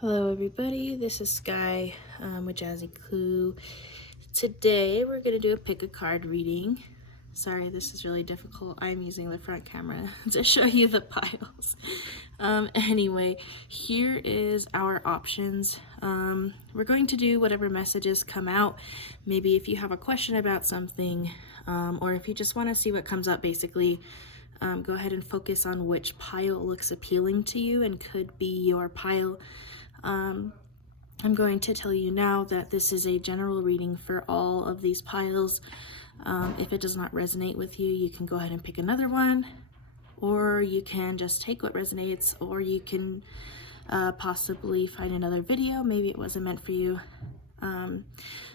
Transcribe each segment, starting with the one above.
Hello everybody, this is Sky with Jazzy Clue. Today we're going to do a pick a card reading. Sorry, this is really difficult. I'm using the front camera to show you the piles. Anyway, here is our options. We're going to do whatever messages come out. Maybe if you have a question about something, or if you just want to see what comes up, basically. Go ahead and focus on which pile looks appealing to you and could be your pile. I'm going to tell you now that this is a general reading for all of these piles. If it does not resonate with you, you can go ahead and pick another one, or you can just take what resonates, or you can possibly find another video. Maybe it wasn't meant for you.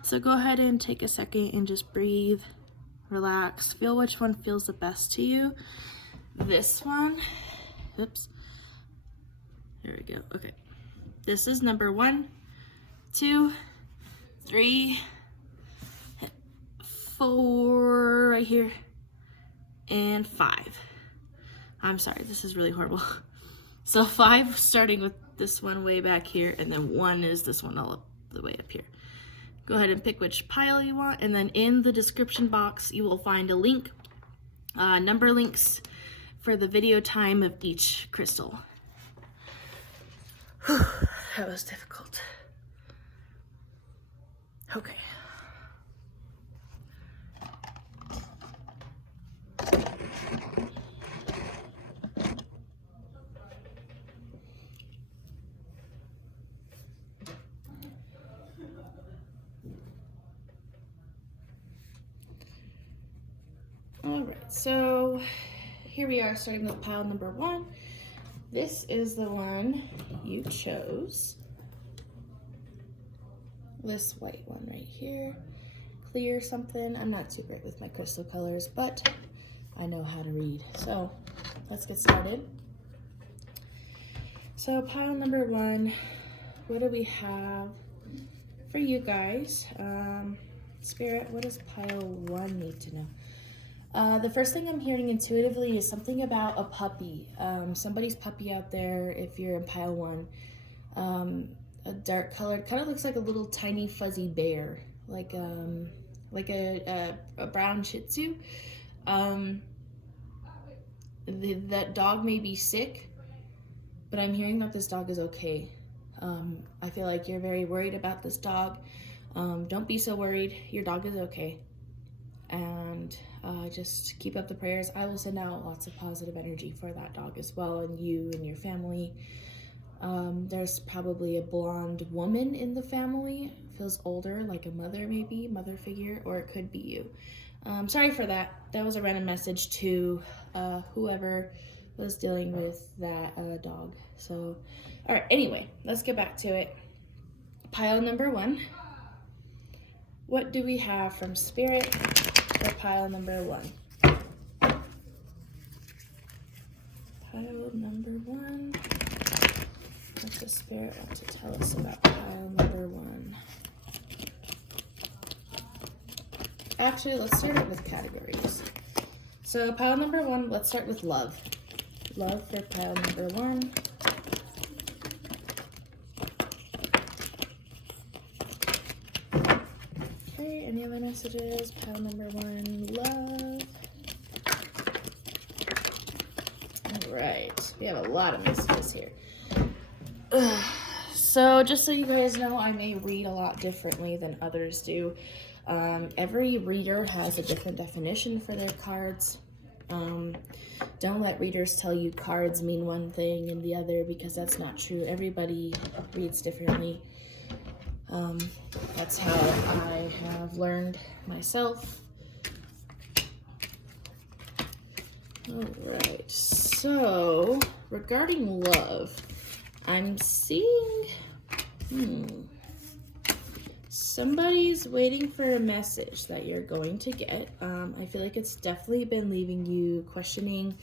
So go ahead and take a second and just breathe, relax, feel which one feels the best to you. This one, oops, there we go, okay. This is number 1, 2, 3, 4 right here, and 5. I'm sorry, this is really horrible. So 5 starting with this one way back here, and then 1 is this one all up the way up here. Go ahead and pick which pile you want, and then in the description box you will find a link, number links for the video time of each crystal. Whew, that was difficult. Okay. All right, so here we are starting with pile number 1. This is the one you chose. This white one right here. Clear something. I'm not too great with my crystal colors, but I know how to read. So let's get started. So pile number 1, what do we have for you guys? Spirit, what does pile 1 need to know? The first thing I'm hearing intuitively is something about a puppy. Somebody's puppy out there, if you're in pile 1. A dark colored, kind of looks like a little tiny fuzzy bear, like a brown Shih Tzu. That dog may be sick, but I'm hearing that this dog is okay. I feel like you're very worried about this dog. Don't be so worried. Your dog is okay. And just keep up the prayers. I will send out lots of positive energy for that dog as well, and you and your family. There's probably a blonde woman in the family. Feels older, like a mother maybe, mother figure, or it could be you. Sorry for that. That was a random message to whoever was dealing with that dog. So, all right, anyway, let's get back to it. Pile number 1. What do we have from Spirit for pile number 1? Pile number 1. What does Spirit want to tell us about pile number 1? Actually, let's start it with categories. So pile number 1, let's start with love. Love for pile number 1. Okay, any other messages? Pile number 1, love. All right, we have a lot of messages here. So just so you guys know, I may read a lot differently than others do. Every reader has a different definition for their cards. Don't let readers tell you cards mean one thing and the other, because that's not true. Everybody reads differently. That's how I have learned myself. All right, so regarding love, I'm seeing, somebody's waiting for a message that you're going to get. I feel like it's definitely been leaving you questioning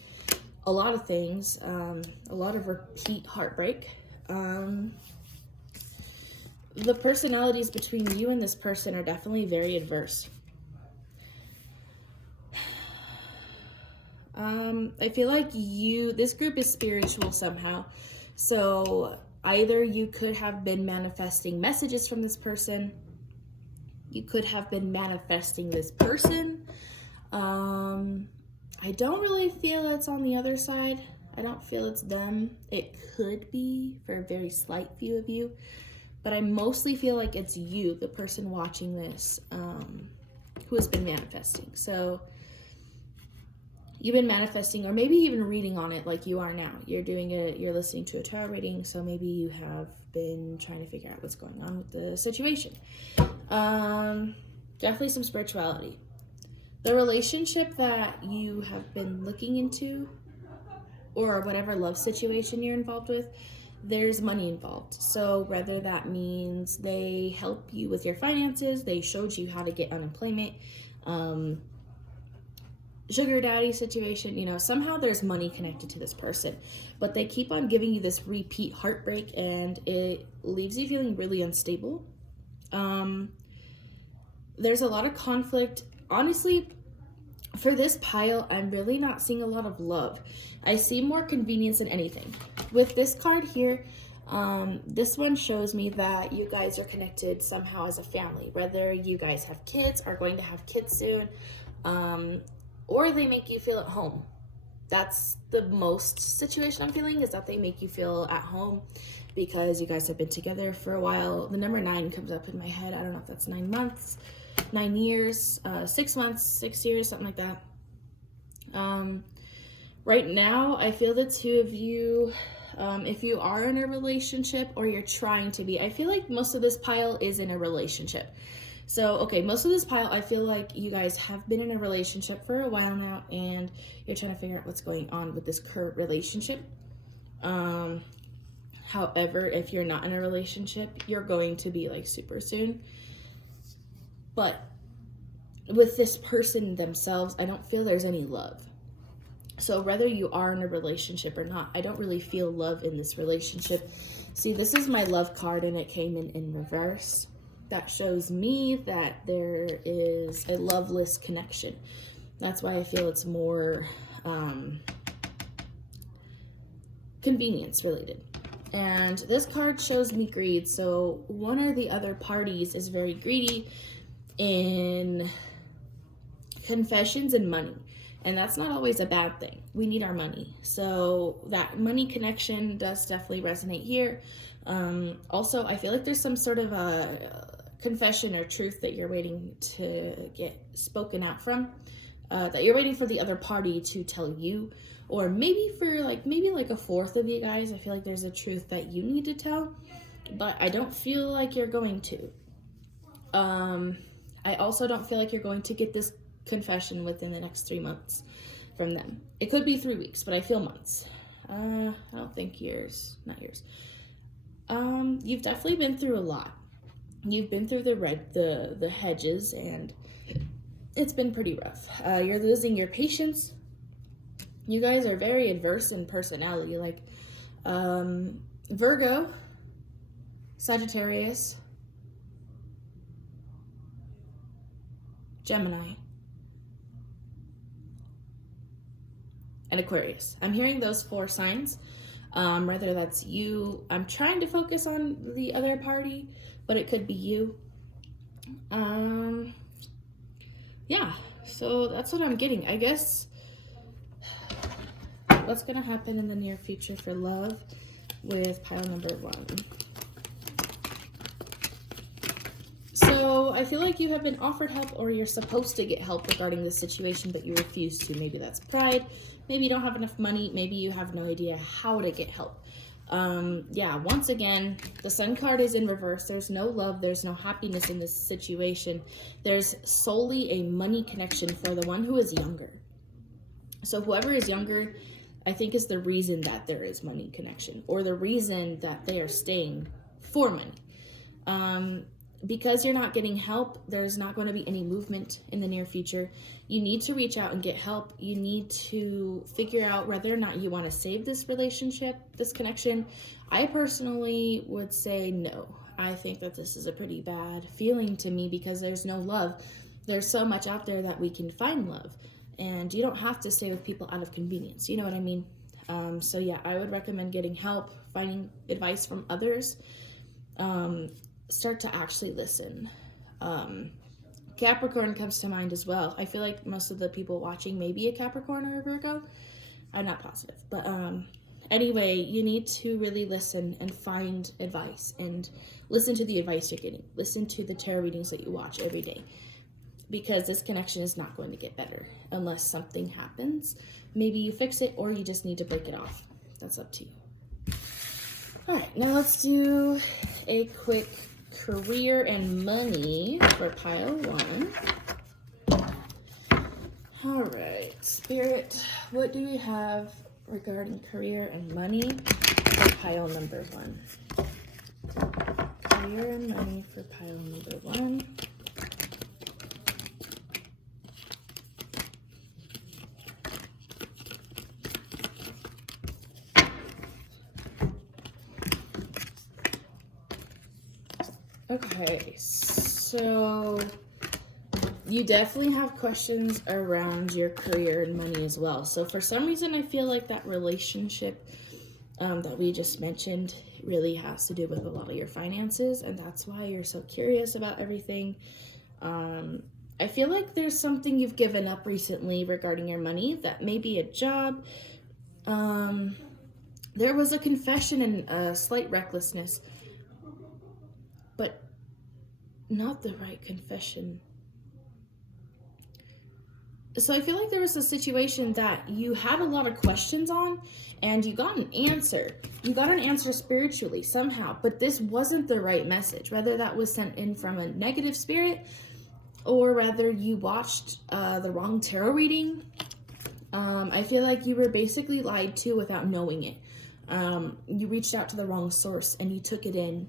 a lot of things, a lot of repeat heartbreak. The personalities between you and this person are definitely very adverse. I feel like this group is spiritual somehow. So Either you could have been manifesting messages from this person. You could have been manifesting this person. I don't really feel it's on the other side. I don't feel it's them. It could be for a very slight few of you, but I mostly feel like it's you, the person watching this, who has been manifesting. So you've been manifesting, or maybe even reading on it like you are now. You're listening to a tarot reading, so maybe you have been trying to figure out what's going on with the situation. Definitely some spirituality. The relationship that you have been looking into, or whatever love situation you're involved with, there's money involved. So whether that means they help you with your finances, they showed you how to get unemployment, sugar daddy situation, somehow there's money connected to this person, but they keep on giving you this repeat heartbreak, and it leaves you feeling really unstable. There's a lot of conflict. Honestly, for this pile, I'm really not seeing a lot of love. I see more convenience than anything. With this card here, this one shows me that you guys are connected somehow as a family, whether you guys have kids, are going to have kids soon, or they make you feel at home. That's the most situation I'm feeling, is that they make you feel at home because you guys have been together for a while. The number 9 comes up in my head. I don't know if that's 9 months, 9 years, 6 months, 6 years, something like that. Right now, I feel the two of you, if you are in a relationship or you're trying to be, I feel like most of this pile is in a relationship. So, okay, most of this pile, I feel like you guys have been in a relationship for a while now, and you're trying to figure out what's going on with this current relationship. However, if you're not in a relationship, you're going to be like super soon. But with this person themselves, I don't feel there's any love. So whether you are in a relationship or not, I don't really feel love in this relationship. See, this is my love card, and it came in reverse. That shows me that there is a loveless connection. That's why I feel it's more convenience related. And this card shows me greed. So one or the other parties is very greedy in confessions and money. And that's not always a bad thing. We need our money. So that money connection does definitely resonate here. Also, I feel like there's some sort of a confession or truth that you're waiting to get spoken out from, that you're waiting for the other party to tell you, or maybe for maybe a fourth of you guys. I feel like there's a truth that you need to tell, but I don't feel like you're going to. I also don't feel like you're going to get this confession within the next 3 months from them. It could be 3 weeks, but I feel months. I don't think years, not years. You've definitely been through a lot. You've been through the hedges, and it's been pretty rough. You're losing your patience. You guys are very adverse in personality, like Virgo, Sagittarius, Gemini, and Aquarius. I'm hearing those 4 signs. Whether that's you, I'm trying to focus on the other party, but it could be you. Yeah, so that's what I'm getting. I guess what's gonna happen in the near future for love with pile number 1. So I feel like you have been offered help, or you're supposed to get help regarding this situation, but you refuse to. Maybe that's pride. Maybe you don't have enough money. Maybe you have no idea how to get help. Yeah, once again, the Sun card is in reverse. There's no love. There's no happiness in this situation. There's solely a money connection for the one who is younger. So whoever is younger, I think, is the reason that there is money connection, or the reason that they are staying for money. Because you're not getting help, there's not going to be any movement in the near future. You need to reach out and get help. You need to figure out whether or not you want to save this relationship, this connection. I personally would say no. I think that this is a pretty bad feeling to me, because there's no love. There's so much out there that we can find love, and you don't have to stay with people out of convenience. You know what I mean? So yeah, I would recommend getting help, finding advice from others. Start to actually listen. Capricorn comes to mind as well. I feel like most of the people watching may be a Capricorn or a Virgo. I'm not positive. But anyway, you need to really listen and find advice and listen to the advice you're getting. Listen to the tarot readings that you watch every day. Because this connection is not going to get better unless something happens. Maybe you fix it or you just need to break it off. That's up to you. All right, now let's do a quick career and money for pile 1. All right, Spirit, what do we have regarding career and money for pile number 1? Career and money for pile number 1. Okay, so you definitely have questions around your career and money as well. So for some reason, I feel like that relationship that we just mentioned really has to do with a lot of your finances, and that's why you're so curious about everything. I feel like there's something you've given up recently regarding your money. That may be a job. There was a confession and a slight recklessness, but not the right confession. So I feel like there was a situation that you had a lot of questions on and you got an answer. You got an answer spiritually somehow, but this wasn't the right message. Whether that was sent in from a negative spirit or rather you watched the wrong tarot reading. I feel like you were basically lied to without knowing it. You reached out to the wrong source and you took it in.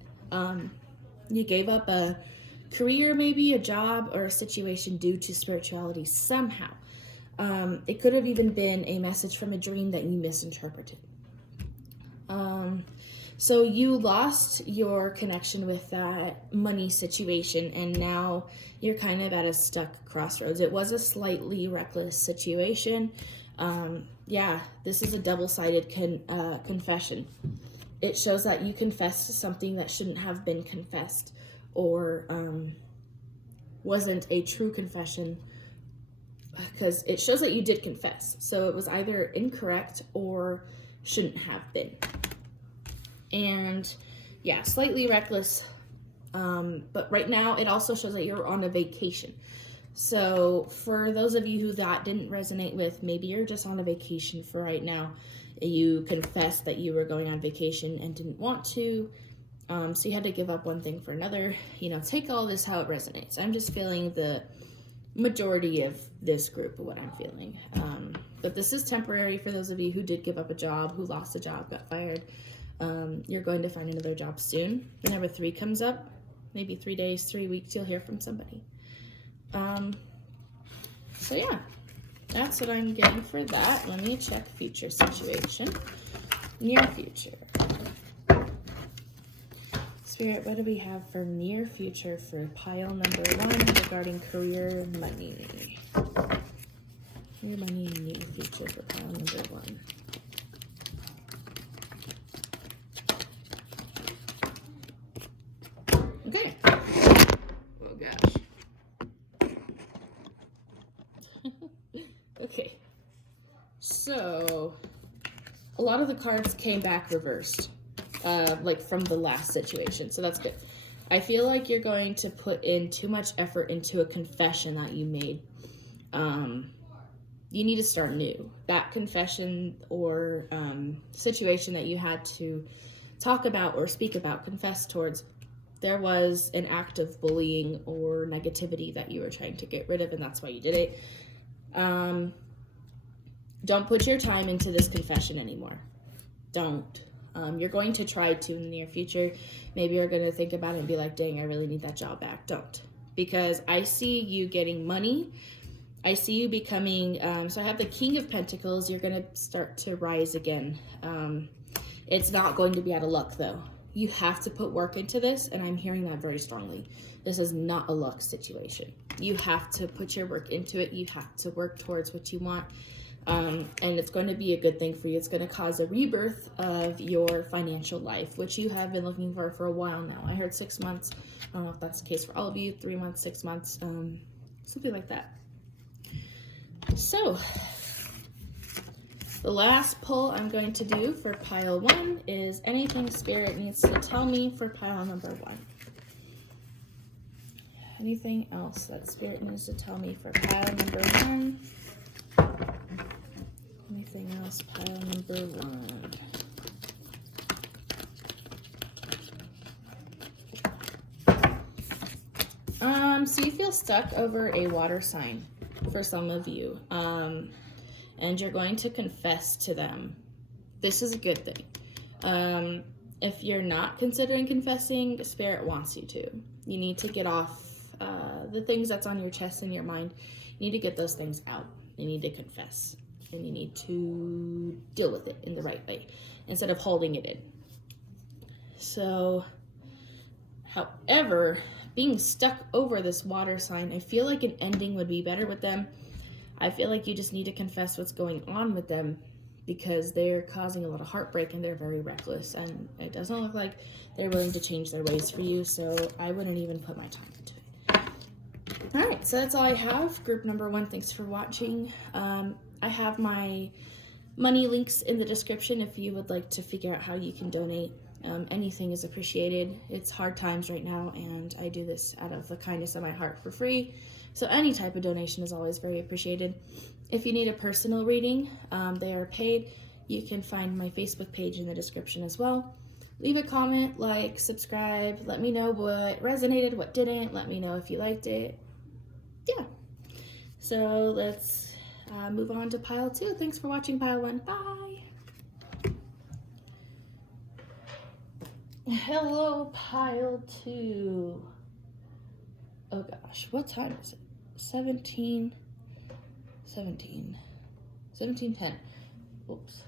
You gave up a career, maybe a job or a situation due to spirituality somehow. It could have even been a message from a dream that you misinterpreted. So you lost your connection with that money situation and now you're kind of at a stuck crossroads. It was a slightly reckless situation. Yeah, this is a double-sided confession. It shows that you confessed something that shouldn't have been confessed or wasn't a true confession, because it shows that you did confess. So it was either incorrect or shouldn't have been. And yeah, slightly reckless. But right now it also shows that you're on a vacation. So for those of you who that didn't resonate with, maybe you're just on a vacation for right now. You confessed that you were going on vacation and didn't want to. So you had to give up one thing for another. You know, take all this how it resonates. I'm just feeling the majority of this group of what I'm feeling. But this is temporary for those of you who did give up a job, who lost a job, got fired. You're going to find another job soon. The number 3 comes up. Maybe 3 days, 3 weeks, you'll hear from somebody. So yeah, that's what I'm getting for that. Let me check future situation. Near future. Spirit, what do we have for near future for pile number 1 regarding career money? Career money and near future for pile number 1. Okay. Oh gosh. Okay. So a lot of the cards came back reversed. Like from the last situation, so that's good. I feel like you're going to put in too much effort into a confession that you made. You need to start new. That confession or situation that you had to talk about or speak about, confess towards, there was an act of bullying or negativity that you were trying to get rid of, and that's why you did it. Don't put your time into this confession anymore. Don't. You're going to try to in the near future. Maybe you're going to think about it and be like, dang, I really need that job back. Don't. Because I see you getting money. I see you becoming, so I have the King of Pentacles. You're going to start to rise again. It's not going to be out of luck, though. You have to put work into this, and I'm hearing that very strongly. This is not a luck situation. You have to put your work into it. You have to work towards what you want. And it's going to be a good thing for you. It's going to cause a rebirth of your financial life, which you have been looking for a while now. I heard 6 months. I don't know if that's the case for all of you. 3 months, 6 months, something like that. So the last pull I'm going to do for pile 1 is anything Spirit needs to tell me for pile number 1. Anything else that Spirit needs to tell me for pile number 1? Anything else, pile number 1? So you feel stuck over a water sign for some of you. And you're going to confess to them. This is a good thing. If you're not considering confessing, Spirit wants you to. You need to get off the things that's on your chest and your mind. You need to get those things out. You need to confess. And you need to deal with it in the right way instead of holding it in. So, however, being stuck over this water sign, I feel like an ending would be better with them. I feel like you just need to confess what's going on with them because they're causing a lot of heartbreak and they're very reckless. And it doesn't look like they're willing to change their ways for you. So I wouldn't even put my time into it. All right, so that's all I have. Group number 1, thanks for watching. I have my money links in the description if you would like to figure out how you can donate. Anything is appreciated. It's hard times right now, and I do this out of the kindness of my heart for free. So any type of donation is always very appreciated. If you need a personal reading, they are paid. You can find my Facebook page in the description as well. Leave a comment, like, subscribe. Let me know what resonated, what didn't. Let me know if you liked it. Yeah. So let's move on to pile 2. Thanks for watching pile 1. Bye. Hello, pile 2. Oh gosh, what time is it? 17:10. Oops.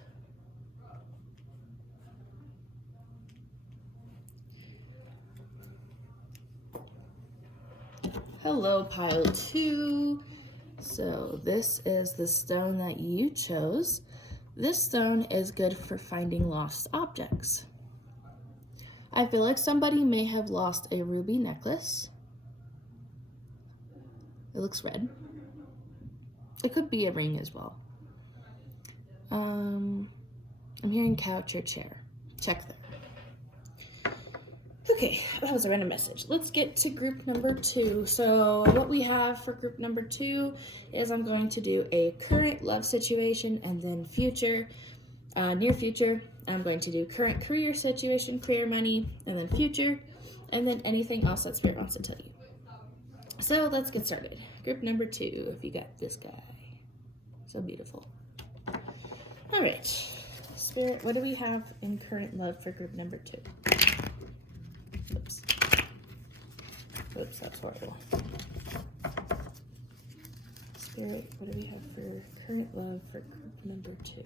Hello, pile 2. So this is the stone that you chose. This stone is good for finding lost objects. I feel like somebody may have lost a ruby necklace. It looks red. It could be a ring as well. I'm hearing couch or chair. Check that. Okay, that was a random message. Let's get to group number 2. So what we have for group number 2 is I'm going to do a current love situation and then future, near future. I'm going to do current career situation, career money, and then future, and then anything else that Spirit wants to tell you. So let's get started. Group number 2, if you got this guy. So beautiful. All right, Spirit, what do we have in current love for group number 2? Oops. Oops, that's horrible. Spirit, what do we have for current love for group number 2?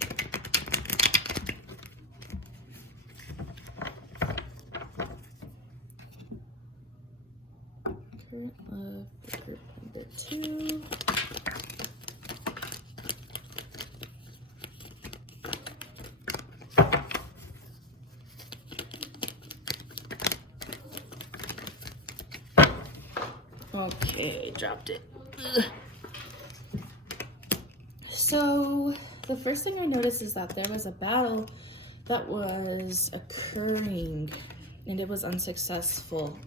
Current love for group number 2. Okay, dropped it. Ugh. So the first thing I noticed is that there was a battle that was occurring and it was unsuccessful.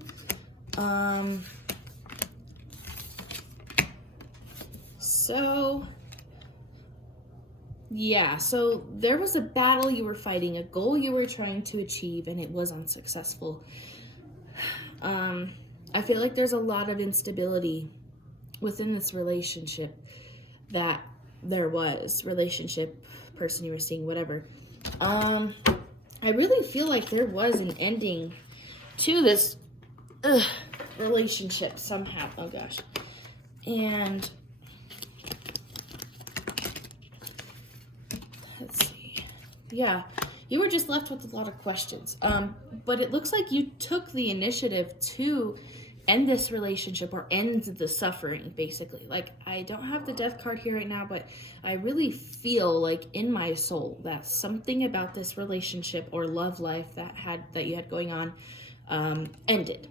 So there was a battle you were fighting, a goal you were trying to achieve, and it was unsuccessful. I feel like there's a lot of instability within this relationship that there was. Relationship, person you were seeing, whatever. I really feel like there was an ending to this relationship somehow. Oh gosh. And let's see. Yeah, you were just left with a lot of questions. But it looks like you took the initiative to end this relationship or end the suffering, basically. Like, I don't have the death card here right now, but I really feel like in my soul that something about this relationship or love life that you had going on ended.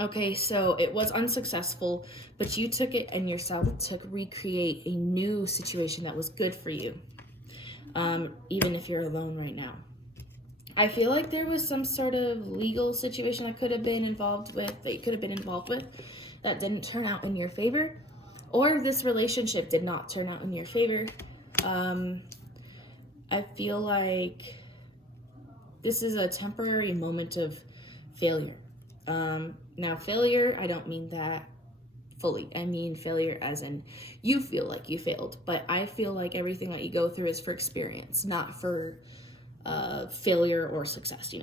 Okay, so it was unsuccessful, but you took it and yourself to recreate a new situation that was good for you, even if you're alone right now. I feel like there was some sort of legal situation that you could have been involved with, that didn't turn out in your favor, or this relationship did not turn out in your favor. I feel like this is a temporary moment of failure. Now, failure, I don't mean that fully. I mean failure as in you feel like you failed, but I feel like everything that you go through is for experience, not for failure or success.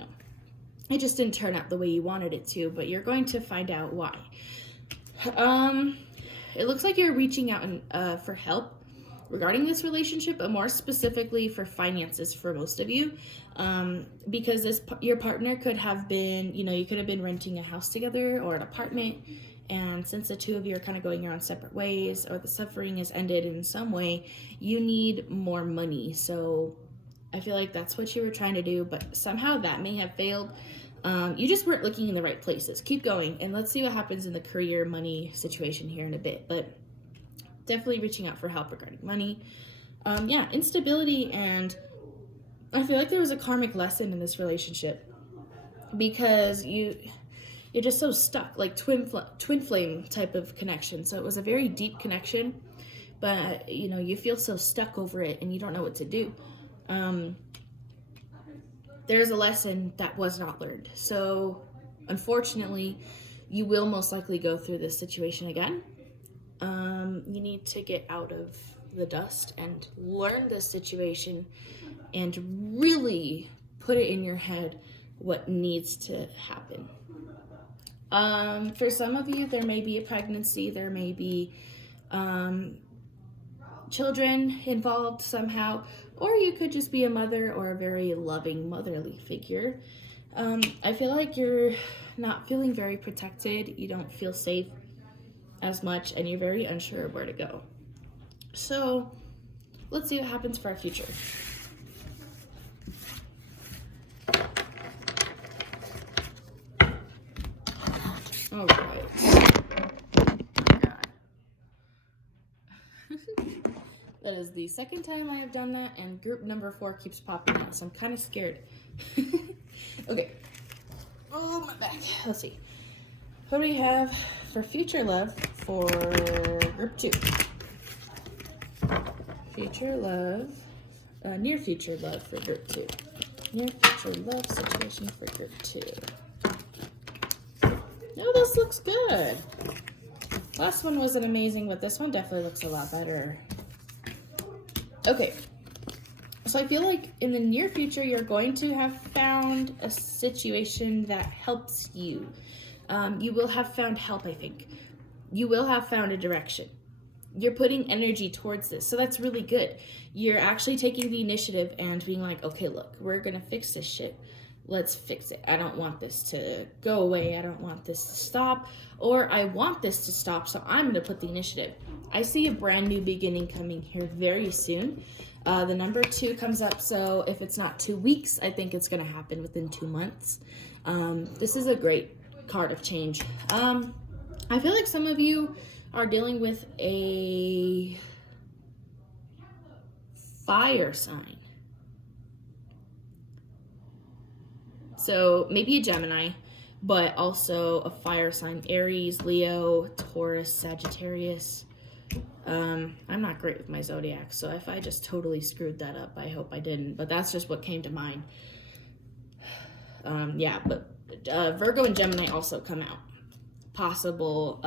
It just didn't turn out the way you wanted it to, but you're going to find out why. It looks like you're reaching out for help regarding this relationship, but more specifically for finances for most of you, because your partner could have been, you could have been renting a house together or an apartment, and since the two of you are kind of going your own separate ways, or the suffering has ended in some way, you need more money. So I feel like that's what you were trying to do, but somehow that may have failed. You just weren't looking in the right places. Keep going, and let's see what happens in the career money situation here in a bit, but definitely reaching out for help regarding money. Instability, and I feel like there was a karmic lesson in this relationship, because you're just so stuck, like twin flame type of connection. So it was a very deep connection, but you feel so stuck over it and you don't know what to do. There's a lesson that was not learned. So unfortunately, you will most likely go through this situation again. You need to get out of the dust and learn this situation and really put it in your head what needs to happen. For some of you, there may be a pregnancy, there may be children involved somehow, or you could just be a mother or a very loving motherly figure. I feel like you're not feeling very protected, you don't feel safe as much, and you're very unsure of where to go. So let's see what happens for our future. All right. That is the second time I have done that, and group number 4 keeps popping out, so I'm kind of scared. Okay. Oh, my back. Let's see. What do we have for future love for group 2? Future love, near future love for group 2. Near future love situation for group 2. Oh, this looks good. Last one wasn't amazing, but this one definitely looks a lot better. Okay. So I feel like in the near future, you're going to have found a situation that helps you. You will have found help, I think. You will have found a direction. You're putting energy towards this, so that's really good. You're actually taking the initiative and being like, okay, look, we're gonna fix this shit. Let's fix it. I don't want this to go away. I don't want this to stop, or I want this to stop, so I'm gonna put the initiative. I see a brand new beginning coming here very soon. The number 2 comes up, so if it's not 2 weeks, I think it's gonna happen within 2 months. This is a great card of change. I feel like some of you are dealing with a fire sign. So maybe a Gemini, but also a fire sign. Aries, Leo, Taurus, Sagittarius. I'm not great with my zodiac, so if I just totally screwed that up, I hope I didn't, but that's just what came to mind. Virgo and Gemini also come out. Possible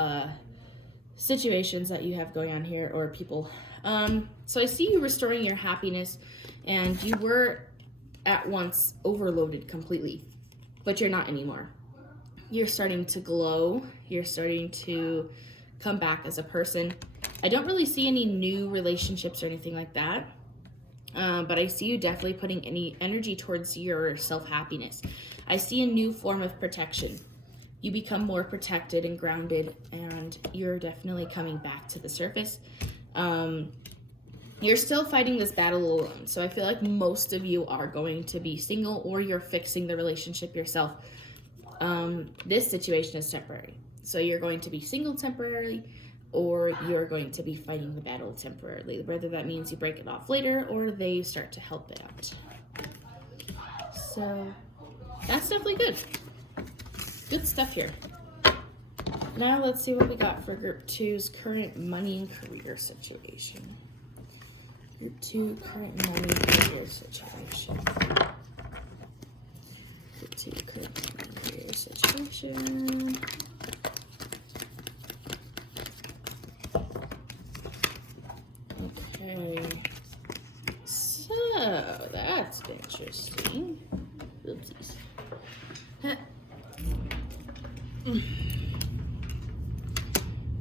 situations that you have going on here, or people. So I see you restoring your happiness, and you were at once overloaded completely, but you're not anymore. You're starting to glow. You're starting to come back as a person. I don't really see any new relationships or anything like that, but I see you definitely putting any energy towards your self-happiness. I see a new form of protection. you become more protected and grounded, and you're definitely coming back to the surface. You're still fighting this battle alone. So I feel like most of you are going to be single, or you're fixing the relationship yourself. This situation is temporary. So you're going to be single temporarily, or you're going to be fighting the battle temporarily. Whether that means you break it off later or they start to help it out. So that's definitely good. Good stuff here. Now let's see what we got for Group 2's current money and career situation. Group 2, current money and career situation. Group 2, current money and career situation. Okay. So, that's interesting. Oopsies.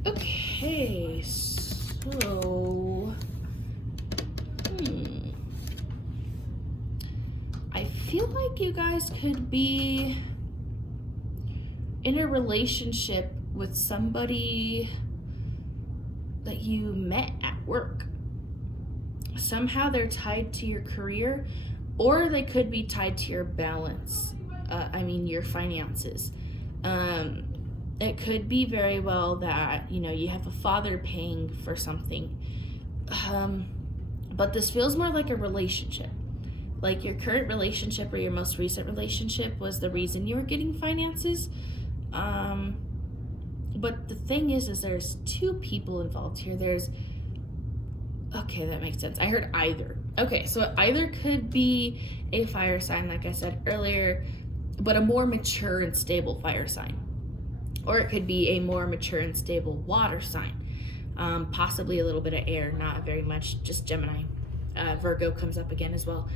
Okay, so I feel like you guys could be in a relationship with somebody that you met at work. Somehow they're tied to your career, or they could be tied to your balance. Your finances. It could be very well that, you have a father paying for something. But this feels more like a relationship. Like your current relationship or your most recent relationship was the reason you were getting finances. But the thing is there's two people involved here. Okay, that makes sense. I heard either. Okay, so it either could be a fire sign, like I said earlier, but a more mature and stable fire sign. Or it could be a more mature and stable water sign. Possibly a little bit of air, not very much, just Gemini. Virgo comes up again as well.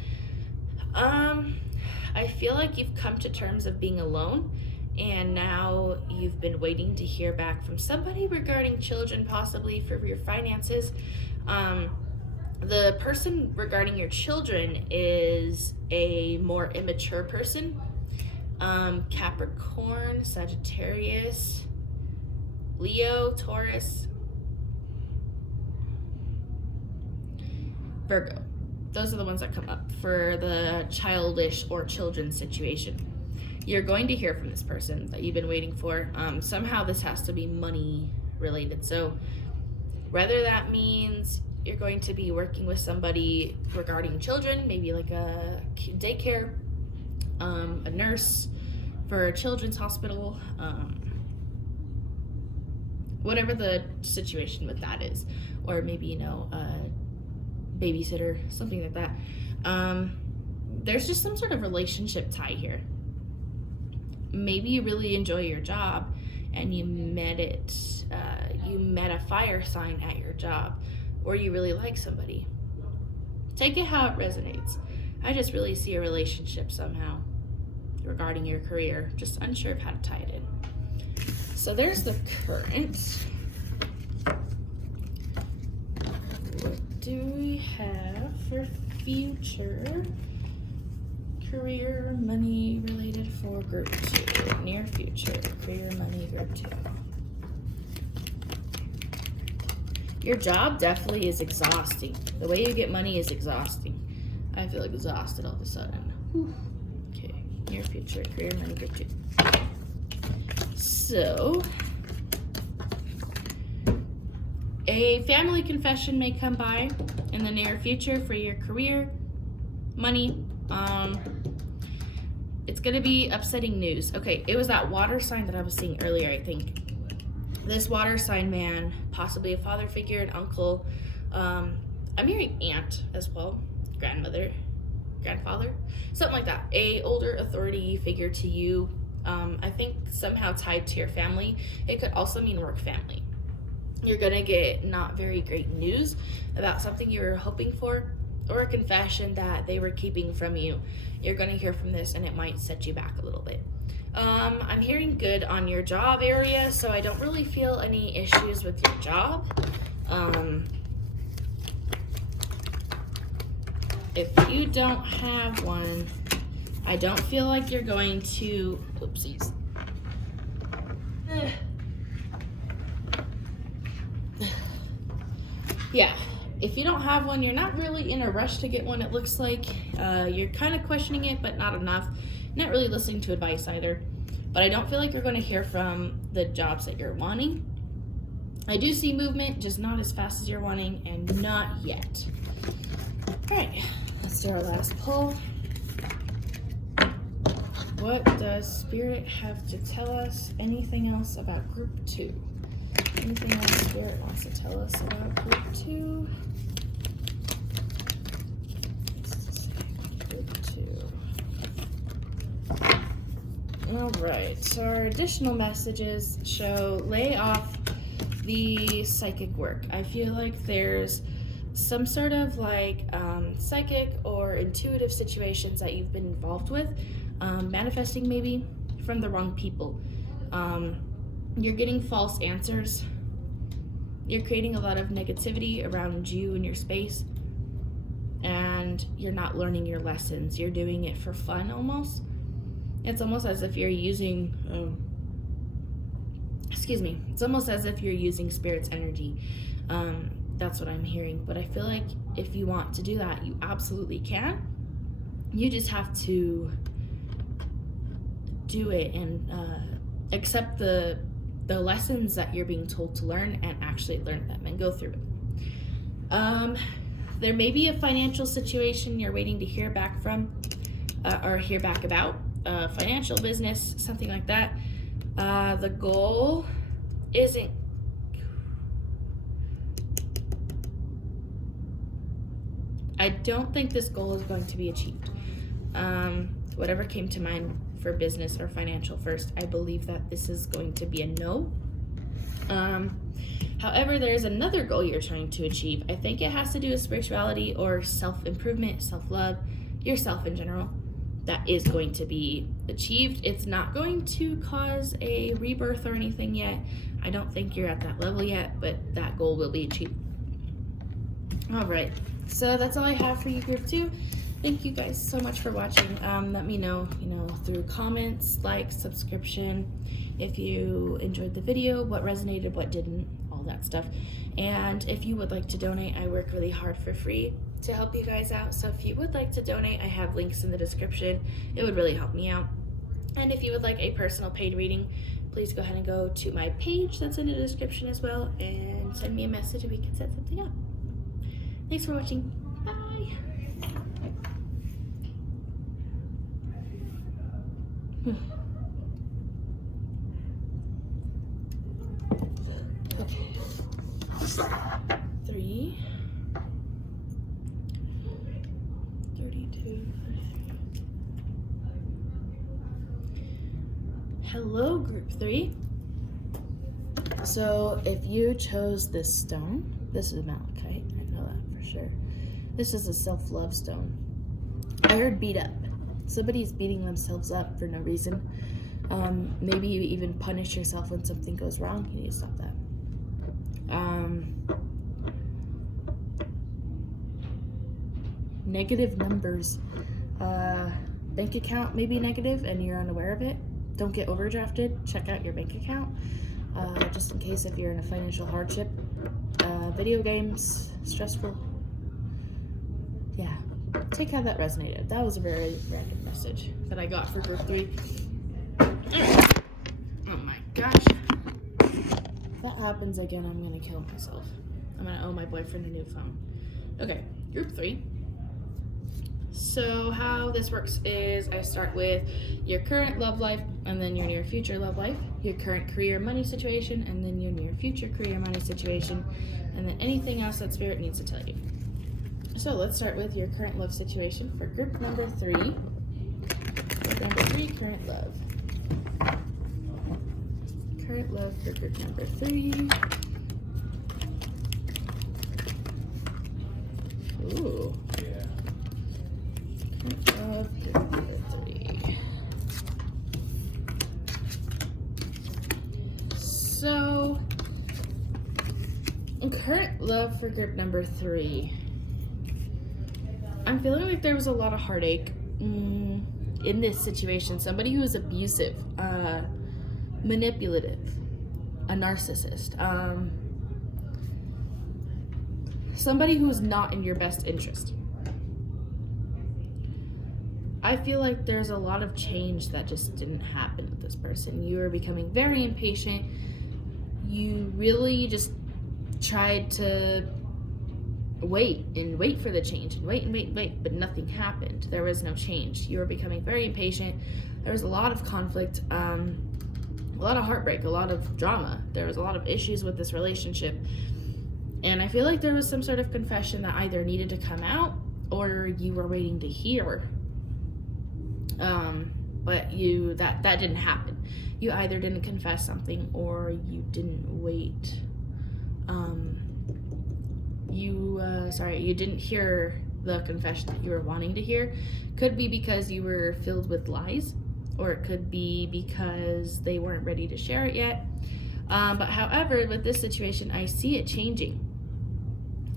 I feel like you've come to terms of being alone, and now you've been waiting to hear back from somebody regarding children, possibly for your finances. The person regarding your children is a more immature person. Capricorn, Sagittarius, Leo, Taurus, Virgo. Those are the ones that come up for the childish or children situation. You're going to hear from this person that you've been waiting for. Somehow this has to be money related. So whether that means you're going to be working with somebody regarding children, maybe like a daycare, a nurse for a children's hospital, whatever the situation with that is, or maybe, a babysitter, something like that. There's just some sort of relationship tie here. Maybe you really enjoy your job and you met a fire sign at your job, or you really like somebody. Take it how it resonates. I just really see a relationship somehow regarding your career, just unsure of how to tie it in. So there's the current. What do we have for future career money related for Group 2? Near future career money Group 2. Your job definitely is exhausting. The way you get money is exhausting. I feel exhausted all of a sudden. Whew. Okay, near future career money Group 2. So, a family confession may come by in the near future for your career, money. It's gonna be upsetting news. Okay, it was that water sign that I was seeing earlier, I think. This water sign man, possibly a father figure, an uncle. I'm hearing aunt as well, grandmother, grandfather, something like that. A older authority figure to you. I think somehow tied to your family. It could also mean work family. You're gonna get not very great news about something you were hoping for, or a confession that they were keeping from you. You're gonna hear from this and it might set you back a little bit. I'm hearing good on your job area, so I don't really feel any issues with your job. If you don't have one, I don't feel like you're going to, oopsies. Yeah, if you don't have one, you're not really in a rush to get one, it looks like. You're kind of questioning it, but not enough. Not really listening to advice either. But I don't feel like you're going to hear from the jobs that you're wanting. I do see movement, just not as fast as you're wanting, and not yet. All right, let's do our last pull. What does Spirit have to tell us? Anything else about Group 2? Anything else Spirit wants to tell us about Group 2? Group 2. All right, so our additional messages show lay off the psychic work. I feel like there's some sort of like psychic or intuitive situations that you've been involved with, manifesting maybe from the wrong people. You're getting false answers. You're creating a lot of negativity around you and your space, and you're not learning your lessons. You're doing it for fun almost. It's almost as if you're using, it's almost as if you're using Spirit's energy. That's what I'm hearing. But I feel like if you want to do that, you absolutely can. You just have to do it and accept the lessons that you're being told to learn and actually learn them and go through it. There may be a financial situation you're waiting to hear back from or hear back about, financial, business, something like that. The goal isn't, I don't think this goal is going to be achieved. Whatever came to mind for business or financial first, I believe that this is going to be a no. However, there's another goal you're trying to achieve. I think it has to do with spirituality or self-improvement, self-love, yourself in general. That is going to be achieved. It's not going to cause a rebirth or anything yet. I don't think you're at that level yet, but that goal will be achieved. All right, so that's all I have for you, Group 2. Thank you guys so much for watching. Let me know, through comments, likes, subscription, if you enjoyed the video, what resonated, what didn't, all that stuff. And if you would like to donate, I work really hard for free to help you guys out. So if you would like to donate, I have links in the description. It would really help me out. And if you would like a personal paid reading, please go ahead and go to my page that's in the description as well and send me a message and we can set something up. Thanks for watching. Bye. Okay. 3, 32. Hello, Group 3. So if you chose this stone, this is malachite, I know that for sure. This is a self-love stone. I heard beat up. Somebody's beating themselves up for no reason. Maybe you even punish yourself when something goes wrong. You need to stop that. Negative numbers. Bank account may be negative and you're unaware of it. Don't get overdrafted. Check out your bank account. Just in case if you're in a financial hardship. Video games, stressful. Yeah. Take how that resonated. That was a very random message that I got for Group 3. Oh my gosh. If that happens again, I'm gonna kill myself. I'm gonna owe my boyfriend a new phone. Okay, Group 3. So how this works is I start with your current love life and then your near future love life, your current career money situation, and then your near future career money situation, and then anything else that Spirit needs to tell you. So let's start with your current love situation for Group number 3. Group number 3, current love. Current love for Group number 3. Ooh. Current love for Group number 3. So, current love for Group number 3. I'm feeling like there was a lot of heartache in this situation. Somebody who is abusive manipulative, a narcissist, somebody who's not in your best interest. I feel like there's a lot of change that just didn't happen with this person. You are becoming very impatient. You really just tried to wait for the change and wait, but nothing happened. There was no change. You were becoming very impatient. There was a lot of conflict, a lot of heartbreak, a lot of drama. There was a lot of issues with this relationship. And I feel like there was some sort of confession that either needed to come out or you were waiting to hear. But that didn't happen. You either didn't confess something or you didn't wait. You didn't hear the confession that you were wanting to hear. Could be because you were filled with lies, or it could be because they weren't ready to share it yet. But however, with this situation, I see it changing.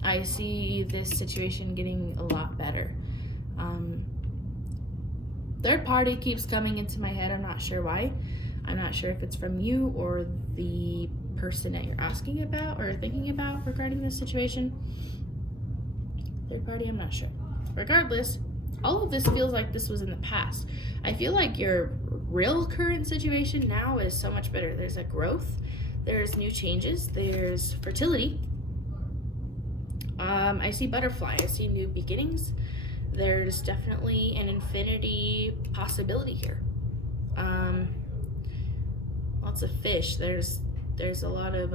I see this situation getting a lot better. Third party keeps coming into my head. I'm not sure why. I'm not sure if it's from you or the person that you're asking about or thinking about regarding this situation. Third party, I'm not sure. Regardless, all of this feels like this was in the past. I feel like your real current situation now is so much better. There's a growth, there's new changes, there's fertility. I see butterfly, I see new beginnings. There's definitely an infinity possibility here. Lots of fish. There's a lot of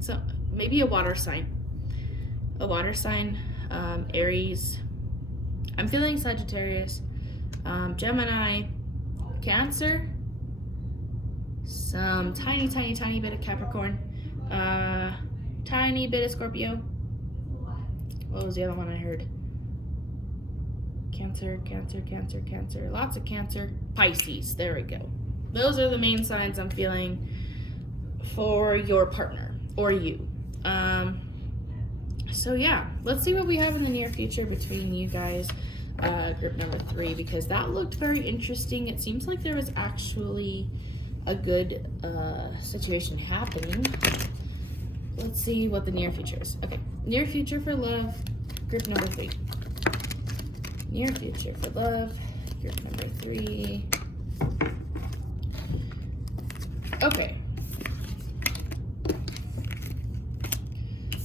so maybe a water sign. Aries. I'm feeling Sagittarius, Gemini, Cancer, some tiny bit of Capricorn, tiny bit of Scorpio. What was the other one I heard? Cancer. Lots of Cancer. Pisces. There we go. Those are the main signs I'm feeling for your partner or you. So yeah, let's see what we have in the near future between you guys, group number 3, because that looked very interesting. It seems like there was actually a good situation happening. Let's see what the near future is. Okay, near future for love, group number 3. Near future for love, group number 3. Okay.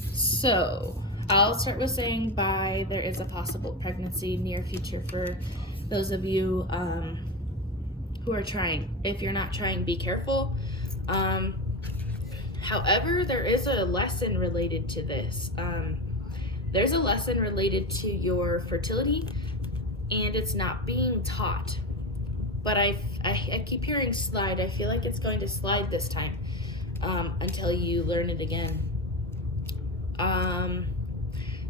So, I'll start with saying there is a possible pregnancy near future for those of you who are trying. If you're not trying, be careful. However, there is a lesson related to this. There's a lesson related to your fertility, and it's not being taught. But I keep hearing slide. I feel like it's going to slide this time until you learn it again.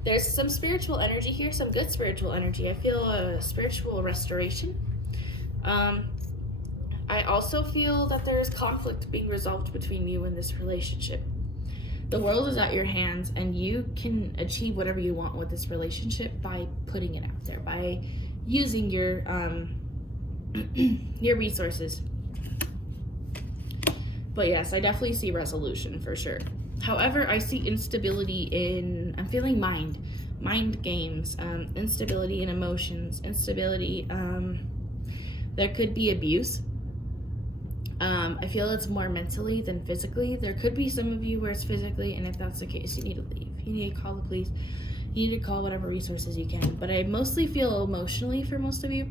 There's some spiritual energy here, some good spiritual energy. I feel a spiritual restoration. I also feel that there is conflict being resolved between you and this relationship. The world is at your hands, and you can achieve whatever you want with this relationship by putting it out there, by using your resources. But yes, I definitely see resolution for sure. However, I see instability I'm feeling mind games, instability in emotions, instability. There could be abuse. I feel it's more mentally than physically. There could be some of you where it's physically, and if that's the case, you need to leave. You need to call the police. You need to call whatever resources you can. But I mostly feel emotionally for most of you.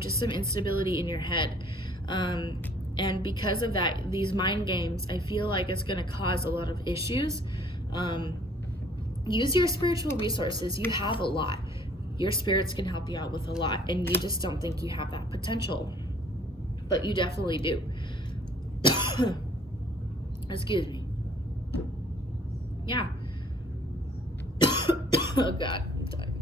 Just some instability in your head. And because of that, these mind games, I feel like it's going to cause a lot of issues. Use your spiritual resources. You have a lot. Your spirits can help you out with a lot, and you just don't think you have that potential. But you definitely do. Excuse me. Yeah. Oh God, I'm tired.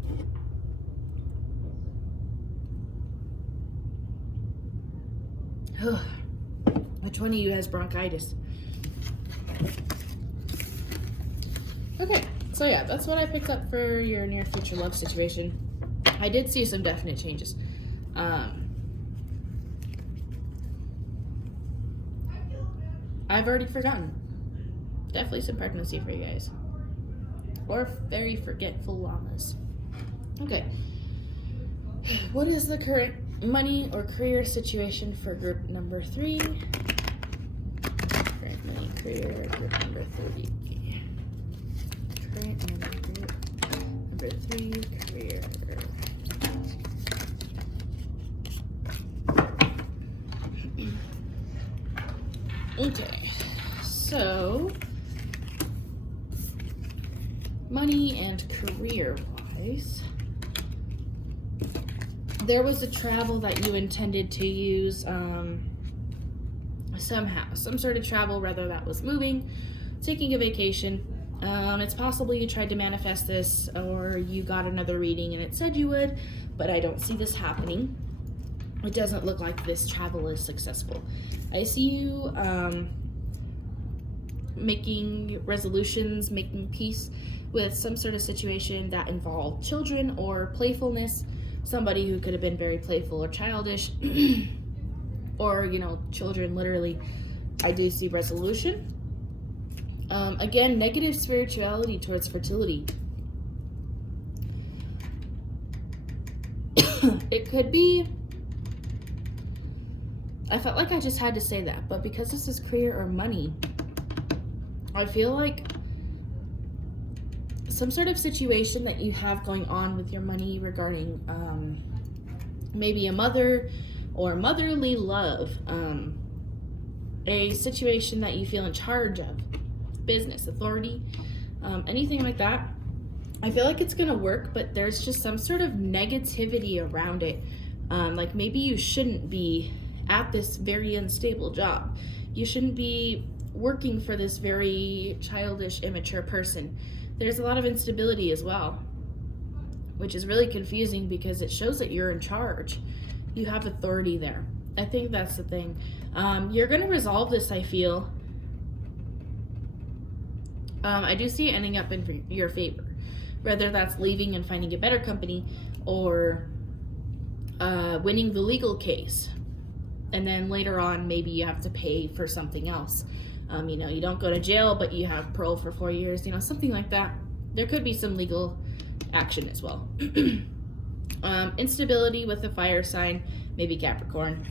Which one of you has bronchitis? Okay, so yeah, that's what I picked up for your near future love situation. I did see some definite changes. I've already forgotten. Definitely some pregnancy for you guys. Or very forgetful llamas. Okay. What is the current money or career situation for group number 3? Current money, career, group number 3. Current money, group number 3, career. Okay, so money and career-wise, there was a travel that you intended to use somehow, some sort of travel, whether that was moving, taking a vacation. It's possible you tried to manifest this, or you got another reading and it said you would, but I don't see this happening. It doesn't look like this travel is successful. I see you making resolutions, making peace with some sort of situation that involved children or playfulness, somebody who could have been very playful or childish, or, you know, children literally. I do see resolution. Again, negative spirituality towards fertility. It could be, I felt like I just had to say that, but because this is career or money, I feel like some sort of situation that you have going on with your money regarding maybe a mother or motherly love, a situation that you feel in charge of, business, authority, anything like that. I feel like it's gonna work, but there's just some sort of negativity around it. Like maybe you shouldn't be at this very unstable job. You shouldn't be working for this very childish, immature person. There's a lot of instability as well, which is really confusing because it shows that you're in charge. You have authority there. I think that's the thing. You're going to resolve this, I feel. I do see it ending up in your favor, whether that's leaving and finding a better company, or winning the legal case. And then later on, maybe you have to pay for something else. You know, you don't go to jail, but you have parole for 4 years, you know, something like that. There could be some legal action as well. Instability with the fire sign, maybe Capricorn.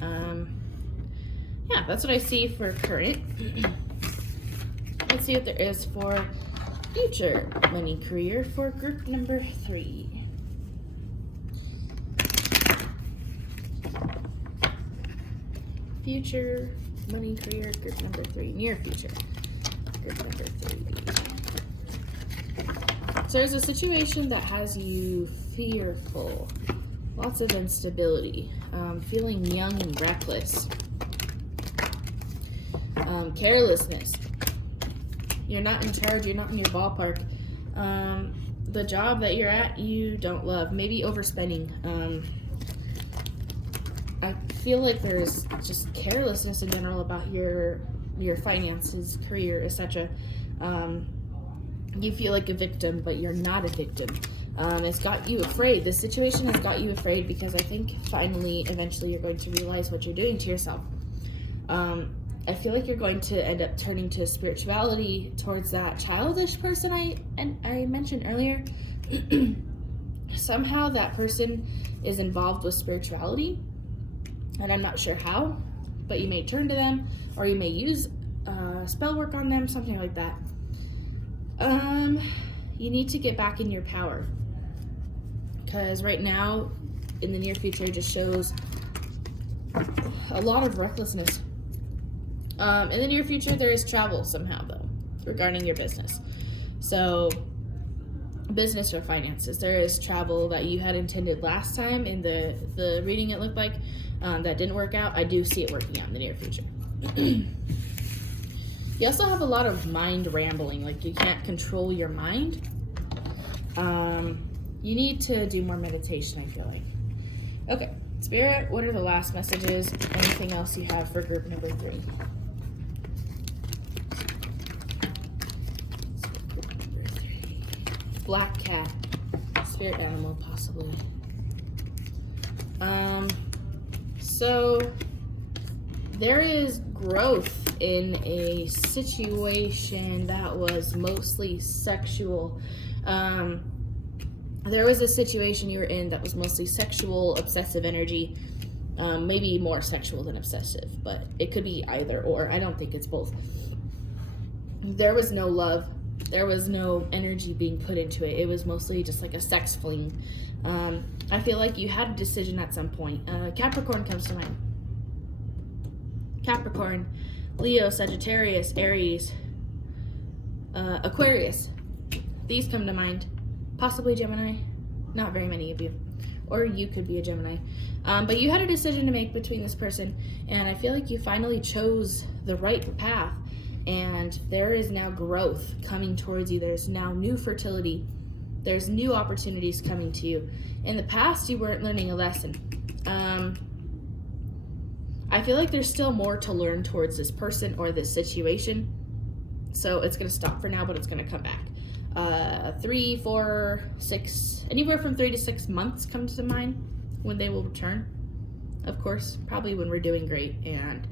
Yeah, that's what I see for current. Let's see what there is for future money career for group number 3. Future money career group number 3, near future group number 3. So there's a situation that has you fearful, lots of instability, feeling young and reckless, carelessness. You're not in charge, you're not in your ballpark. The job that you're at, you don't love, maybe overspending. I feel like there's just carelessness in general about your finances, career, etc. You feel like a victim, but you're not a victim. It's got you afraid. This situation has got you afraid because I think finally, eventually, you're going to realize what you're doing to yourself. I feel like you're going to end up turning to spirituality towards that childish person I mentioned earlier. Somehow that person is involved with spirituality, and I'm not sure how, but you may turn to them, or you may use spell work on them, something like that. You need to get back in your power, because right now, in the near future, it just shows a lot of recklessness. In the near future, there is travel somehow, though, regarding your business. So, business or finances, there is travel that you had intended last time in the reading. It looked like that didn't work out. I do see it working out in the near future. You also have a lot of mind rambling, like you can't control your mind. You need to do more meditation, I feel like. Okay, Spirit, what are the last messages? Anything else you have for group number 3? Black cat, spirit animal, possibly. So there is growth in a situation that was mostly sexual. There was a situation you were in that was mostly sexual, obsessive energy. Maybe more sexual than obsessive, but it could be either or. I don't think it's both. There was no love. There was no energy being put into it. It was mostly just like a sex fling. I feel like you had a decision at some point. Capricorn comes to mind. Capricorn, Leo, Sagittarius, Aries, Aquarius. These come to mind. Possibly Gemini. Not very many of you. Or you could be a Gemini. But you had a decision to make between this person, and I feel like you finally chose the right path, and there is now growth coming towards you. There's now new fertility. There's new opportunities coming to you. In the past, you weren't learning a lesson. I feel like there's still more to learn towards this person or this situation. So it's going to stop for now, but it's going to come back. 3, 4, 6, anywhere from 3 to 6 months comes to mind when they will return. Of course, probably when we're doing great and,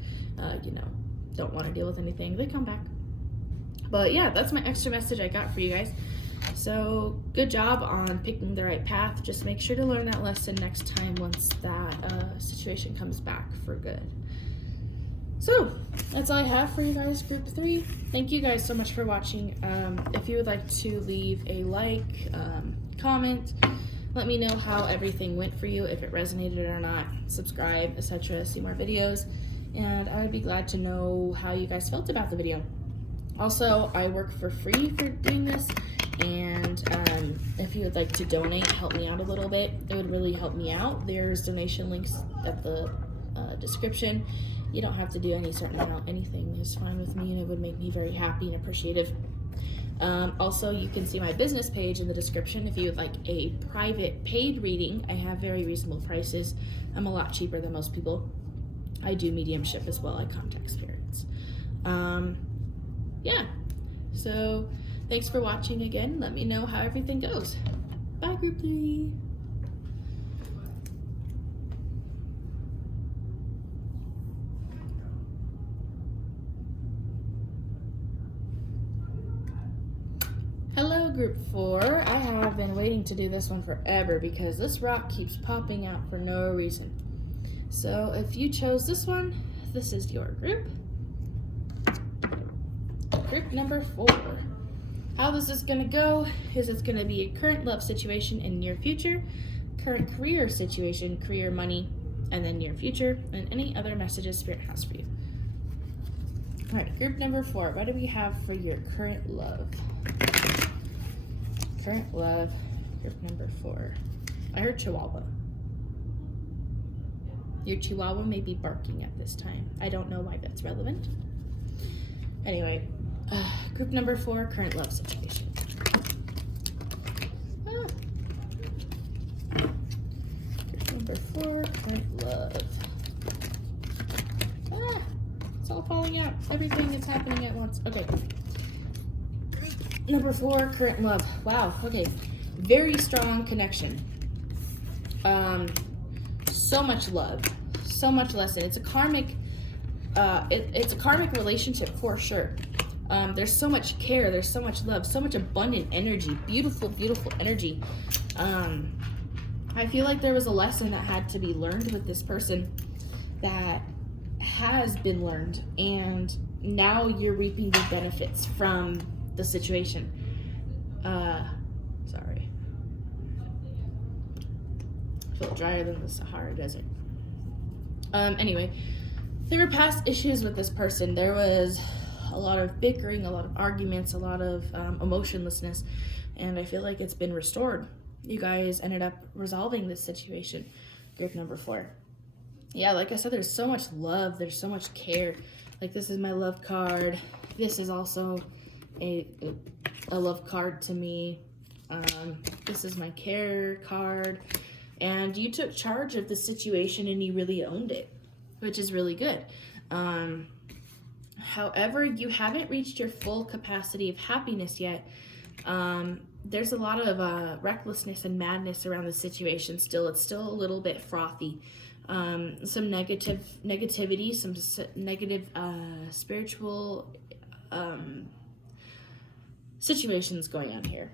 don't want to deal with anything, they come back. But yeah, that's my extra message I got for you guys. So good job on picking the right path. Just make sure to learn that lesson next time once that situation comes back for good. So that's all I have for you guys, group 3. Thank you guys so much for watching. If you would like to leave a like, comment, let me know how everything went for you, if it resonated or not, subscribe, etc., see more videos, and I would be glad to know how you guys felt about the video. Also, I work for free for doing this, and if you would like to donate, help me out a little bit, it would really help me out. There's donation links at the description. You don't have to do any certain amount. Anything is fine with me, and it would make me very happy and appreciative. Also, you can see my business page in the description if you would like a private paid reading. I have very reasonable prices. I'm a lot cheaper than most people. I do mediumship as well. I contact spirits. Yeah, so thanks for watching again. Let me know how everything goes. Bye, group 3. Hello, group 4. I have been waiting to do this one forever because this rock keeps popping out for no reason. So if you chose this one, this is your group. Group number 4. How this is going to go is it's going to be a current love situation in near future, current career situation, career, money, and then near future, and any other messages Spirit has for you. All right, group number 4. What do we have for your current love? Current love, group number 4. I heard Chihuahua. Your Chihuahua may be barking at this time. I don't know why that's relevant. Anyway, group number 4, current love situation. Group number 4, current love. It's all falling out. Everything is happening at once. Okay. Number 4, current love. Wow, okay. Very strong connection. So much love. So much lesson. It's a karmic it's a karmic relationship for sure. There's so much care, there's so much love, so much abundant energy, beautiful, beautiful energy. I feel like there was a lesson that had to be learned with this person that has been learned, and now you're reaping the benefits from the situation. Sorry. I feel drier than the Sahara Desert. Anyway, there were past issues with this person. There was a lot of bickering, a lot of arguments, a lot of emotionlessness, and I feel like it's been restored. You guys ended up resolving this situation. Group number 4. Yeah, like I said, there's so much love, there's so much care. Like, this is my love card. This is also a love card to me. This is my care card. And you took charge of the situation and you really owned it, which is really good. However, you haven't reached your full capacity of happiness yet. There's a lot of recklessness and madness around the situation still. It's still a little bit frothy. some negativity, some negative spiritual situations going on here.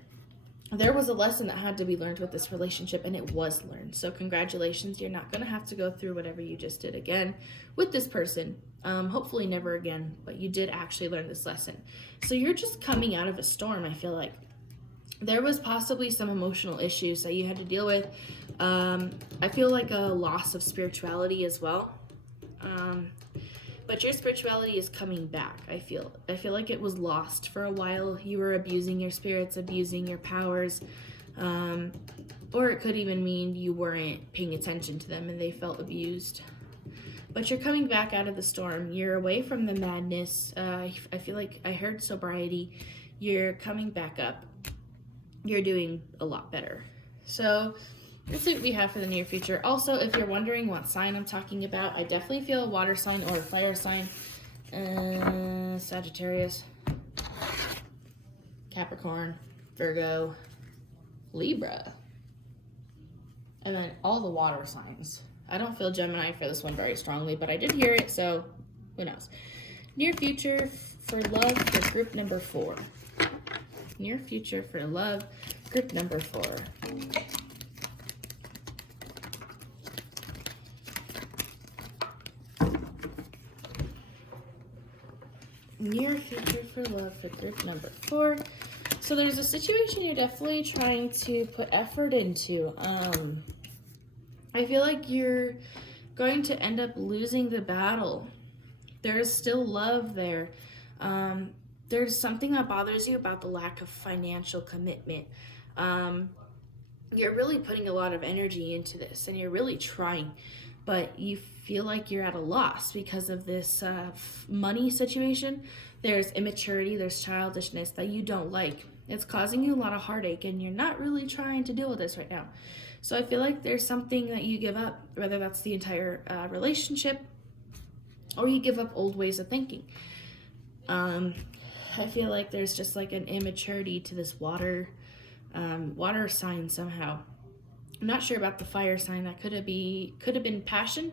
There was a lesson that had to be learned with this relationship, and it was learned. So congratulations, you're not going to have to go through whatever you just did again with this person. Hopefully never again, but you did actually learn this lesson. So you're just coming out of a storm, I feel like. There was possibly some emotional issues that you had to deal with. I feel like a loss of spirituality as well. But your spirituality is coming back, I feel. I feel like it was lost for a while. You were abusing your spirits, abusing your powers. Or it could even mean you weren't paying attention to them and they felt abused. But you're coming back out of the storm. You're away from the madness. I feel like I heard sobriety. You're coming back up. You're doing a lot better. So let's see what we have for the near future. Also, if you're wondering what sign I'm talking about, I definitely feel a water sign or a fire sign. Sagittarius, Capricorn, Virgo, Libra, and then all the water signs. I don't feel Gemini for this one very strongly, but I did hear it, so who knows. Near future for love for group number 4. Near future for love, group number 4. Near future for love for group number 4. So there's a situation you're definitely trying to put effort into. I feel like you're going to end up losing the battle. There's still love there. There's something that bothers you about the lack of financial commitment. You're really putting a lot of energy into this and you're really trying, but you feel like you're at a loss because of this money situation. There's immaturity, there's childishness that you don't like. It's causing you a lot of heartache and you're not really trying to deal with this right now. So I feel like there's something that you give up, whether that's the entire relationship or you give up old ways of thinking. I feel like there's just like an immaturity to this water sign somehow. I'm not sure about the fire sign. That could have been passion,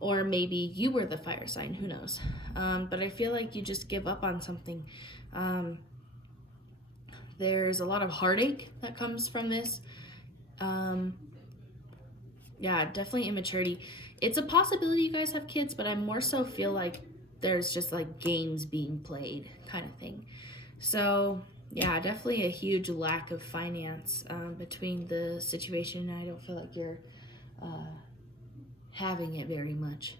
or maybe you were the fire sign. Who knows? But I feel like you just give up on something. There's a lot of heartache that comes from this. Yeah, definitely immaturity. It's a possibility you guys have kids, but I more so feel like there's just like games being played kind of thing. So yeah, definitely a huge lack of finance between the situation. I don't feel like you're having it very much.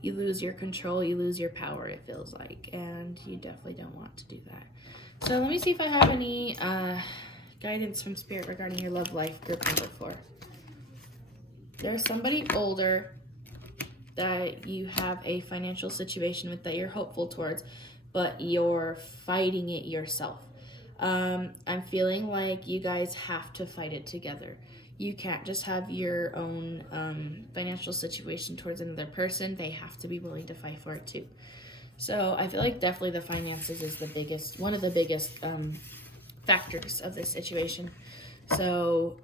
You lose your control, you lose your power, it feels like, and you definitely don't want to do that. So let me see if I have any guidance from Spirit regarding your love life, group number 4. There's somebody older that you have a financial situation with that you're hopeful towards, but you're fighting it yourself. I'm feeling like you guys have to fight it together. You can't just have your own financial situation towards another person. They have to be willing to fight for it too. So I feel like definitely the finances is one of the biggest factors of this situation. So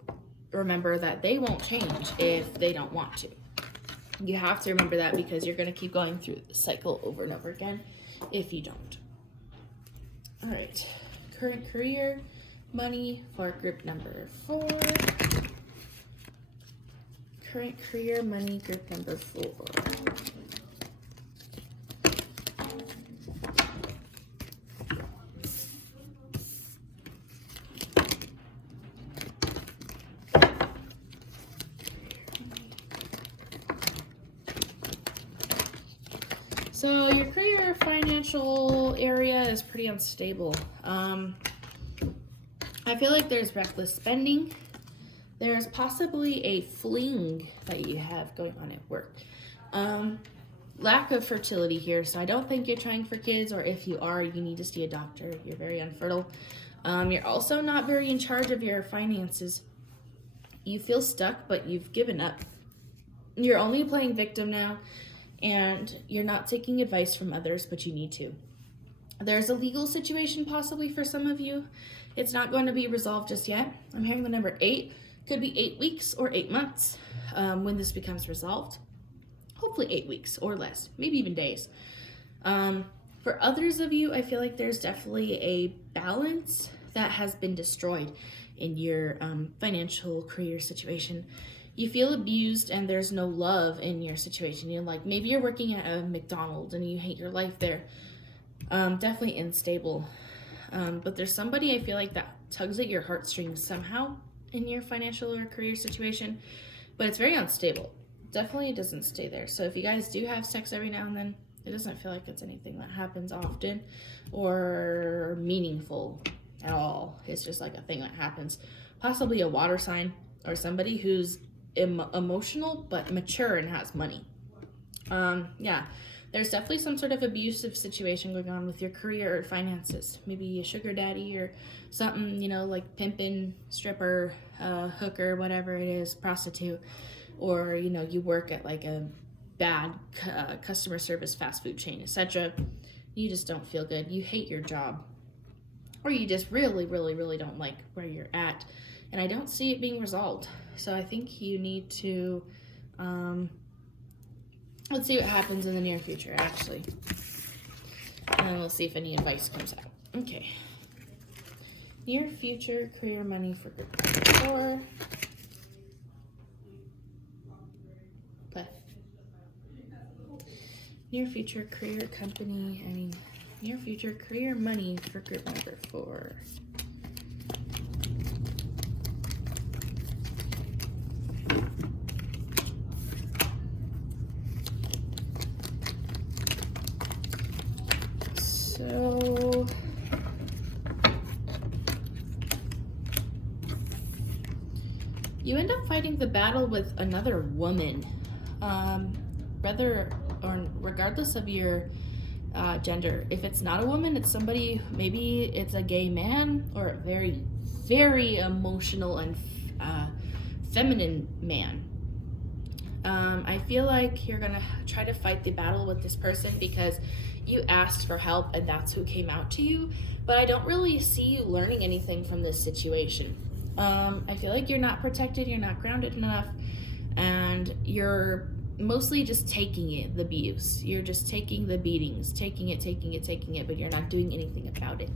remember that they won't change if they don't want to. You have to remember that because you're going to keep going through the cycle over and over again if you don't. All right. Current career, money for group number 4. Current career, money, group number 4. So your career financial area is pretty unstable. I feel like there's reckless spending. There's possibly a fling that you have going on at work. Lack of fertility here, so I don't think you're trying for kids, or if you are, you need to see a doctor. You're very unfertile. You're also not very in charge of your finances. You feel stuck, but you've given up. You're only playing victim now. And you're not taking advice from others, but you need to. There's a legal situation possibly for some of you. It's not going to be resolved just yet. I'm hearing the number 8, Could be 8 weeks or 8 months when this becomes resolved. Hopefully 8 weeks or less, maybe even days. For others of you, I feel like there's definitely a balance that has been destroyed in your financial career situation. You feel abused and there's no love in your situation. You know, like maybe you're working at a McDonald's and you hate your life there. Definitely unstable. But there's somebody I feel like that tugs at your heartstrings somehow in your financial or career situation, but it's very unstable. Definitely doesn't stay there. So if you guys do have sex every now and then, it doesn't feel like it's anything that happens often or meaningful at all. It's just like a thing that happens. Possibly a water sign or somebody who's emotional but mature and has money. Yeah, there's definitely some sort of abusive situation going on with your career or finances. Maybe a sugar daddy or something, you know, like pimping, stripper, hooker, whatever it is, prostitute. Or, you know, you work at like a bad customer service fast food chain, etc. You just don't feel good. You hate your job. Or you just really, really, really don't like where you're at. And I don't see it being resolved. So I think you need to, let's see what happens in the near future, actually. And we'll see if any advice comes out. Okay. Near future career money for group 4. Near future career company, near future career money for group number 4. So you end up fighting the battle with another woman, regardless of your gender. If it's not a woman, it's somebody, maybe it's a gay man or a very, very emotional and feminine man. I feel like you're gonna try to fight the battle with this person because you asked for help and that's who came out to you, but I don't really see you learning anything from this situation. I feel like you're not protected, you're not grounded enough, and you're mostly just taking it, the abuse. You're just taking the beatings, taking it, but you're not doing anything about it.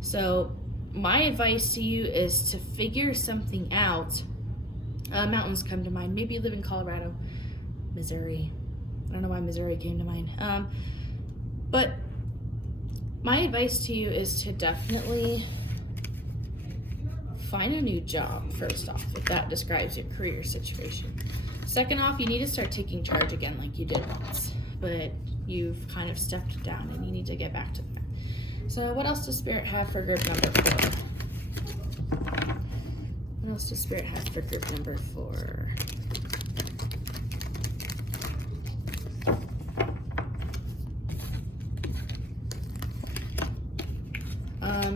So my advice to you is to figure something out. Mountains come to mind. Maybe you live in Colorado, Missouri. I don't know why Missouri came to mind. But my advice to you is to definitely find a new job, first off, if that describes your career situation. Second off, you need to start taking charge again like you did once, but you've kind of stepped down and you need to get back to that. So what else does Spirit have for group number 4? What else does Spirit have for group number 4?